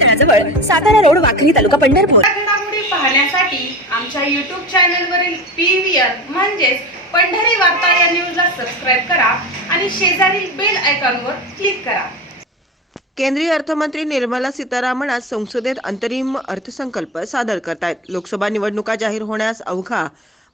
तळाजवळ Satara road Wakhari taluka Pandharpur. पाहण्यासाठी आमच्या YouTube चॅनलवरील पी व्ही आर म्हणजेच पंढरी वार्ता या न्यूजला सबस्क्राईब करा आणि शेजारील बेल आयकॉनवर क्लिक करा. केंद्रीय अर्थमंत्री निर्मला सीतारामन आज संसदेत अंतरिम अर्थसंकल्प सादर करतायत. लोकसभा निवडणुका जाहीर होण्यास अवघा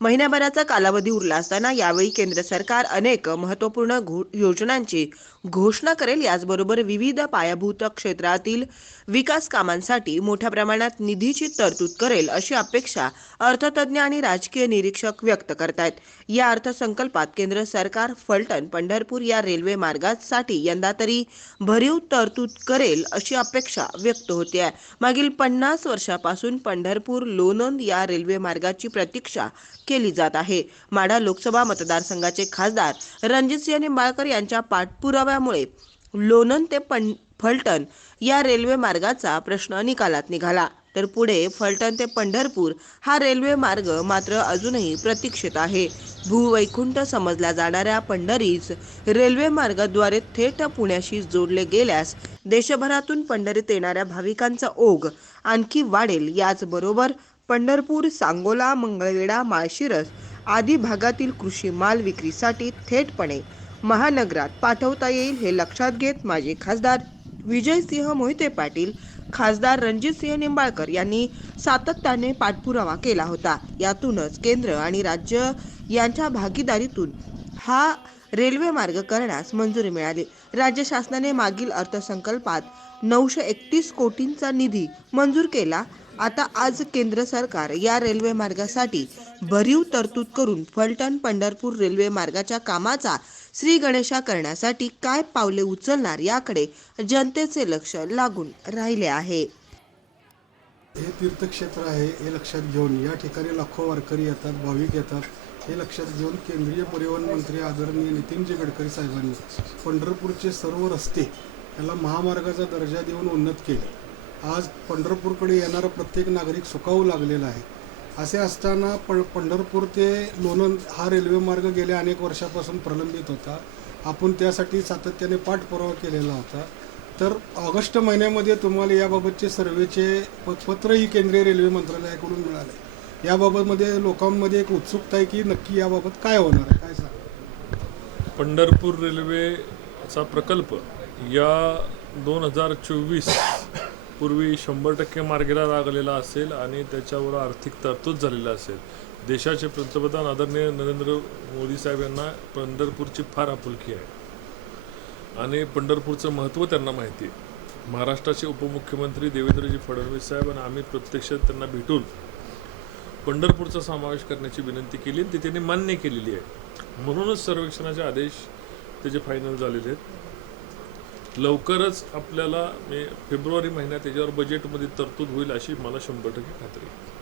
महिन्याभराचा कालावधी उरला असताना यावेळी केंद्र सरकार अनेक महत्त्वपूर्ण घो- योजनांची घोषणा करेल. याचबरोबर विविध पायाभूत क्षेत्रातील विकास कामांसाठी मोठ्या प्रमाणात निधीची तरतूद करेल अशी अपेक्षा अर्थतज्ञ आणि राजकीय निरीक्षक व्यक्त करतायत. या अर्थसंकल्पात केंद्र सरकार फलटण पंढरपूर या रेल्वे मार्गासाठी यंदा तरी भरीव तरतूद करेल अशी अपेक्षा व्यक्त होते आहे मागील पन्नास वर्षापासून पंढरपूर लोणंद या रेल्वे मार्गाची प्रतीक्षा केली जात आहे. माढा लोकसभा मतदारसंघाचे खासदार रणजितसिंह निंबाळकर यांच्या पाठपुराव्यामुळे लोणंद ते पण फलटण या रेल्वे मार्गाचा प्रश्न निकालात निघाला. तर पुढे फलटण ते पंढरपूर हा रेल्वे मार्ग मात्र अजूनही प्रतीक्षित आहे. भूवैकुंठ समजल्या जाणाऱ्या पंढरीस रेल्वे मार्गाद्वारे थेट पुण्याशी जोडले गेल्यास देशभरातून पंढरीत येणाऱ्या भाविकांचा ओघ आणखी वाढेल याचबरोबर पंढरपूर सांगोला मंगळवेढा माळशिरस आदी भागातील कृषी माल विक्रीसाठी थेटपणे महानगरात पाठवता येईल हे लक्षात घेत माजी खासदार विजयसिंह मोहिते पाटील खासदार रणजितसिंह निंबाळकर यांनी सातत्याने पाठपुरावा केला होता. यातूनच केंद्र आणि राज्य यांच्या भागीदारीतून हा रेल्वे मार्ग करण्यास मंजुरी मिळाली. राज्य शासनाने मागील अर्थसंकल्पात नऊशे एकतीस कोटींचा निधी मंजूर केला आता आज केंद्र सरकार या रेल्वे मार्गासाठी भरीव तरतूद करून फलटण पंढरपूर रेल्वे मार्गाच्या कामाचा श्री गणेशा करण्यासाठी काय पावले उचलणार याकडे जनतेचे लक्ष लागून राहिले आहे. हे तीर्थक्षेत्र आहे हे लक्षात घेऊन या ठिकाणी लाखो वारकरी येतात भाविक येतात. हे लक्षात घेऊन केंद्रीय परिवहन मंत्री आदरणीय नितीनजी गडकरी साहेबांनी पंढरपूरचे सर्व रस्ते याला महामार्गाचा दर्जा देऊन उन्नत केले. आज पंढरपूरकडे येणारा प्रत्येक नागरिक सुखावू लागलेला आहे. असे असताना पण पंढरपूर ते लोणंद हा रेल्वे मार्ग गेल्या अनेक वर्षापासून प्रलंबित होता. आपण त्यासाठी सातत्याने पाठपुरावा केलेला होता. तर ऑगस्ट महिन्यामध्ये तुम्हाला याबाबतचे सर्वेचे पत्रही केंद्रीय रेल्वे मंत्रालयाकडून मिळाले. याबाबतमध्ये लोकांमध्ये एक उत्सुकता आहे की नक्की याबाबत काय होणार आहे? काय सांग पंढरपूर रेल्वेचा प्रकल्प या दोन हजार चोवीस पूर्वी शंभर टक्के मार्गेला लागलेला असेल आणि त्याच्यावर आर्थिक तरतूद झालेला असेल. देशाचे पंतप्रधान आदरणीय नरेंद्र मोदी साहेब यांना पंढरपूरची फार आपुलकी आहे. आणि पंढरपूरचं महत्त्व त्यांना माहिती आहे. महाराष्ट्राचे उपमुख्यमंत्री देवेंद्रजी फडणवीस साहेब आणि आम्ही प्रत्यक्ष त्यांना भेटून पंढरपूरचा समावेश करण्याची विनंती केली आणि ती त्यांनी मान्य केलेली आहे. म्हणूनच सर्वेक्षणाचे आदेश त्याचे फायनल झालेले आहेत. लवकरच आपल्याला मे फेब्रुवारी महिन्यात त्याच्यावर बजेटमध्ये तरतूद होईल अशी मला शंभर टक्के खात्री आहे.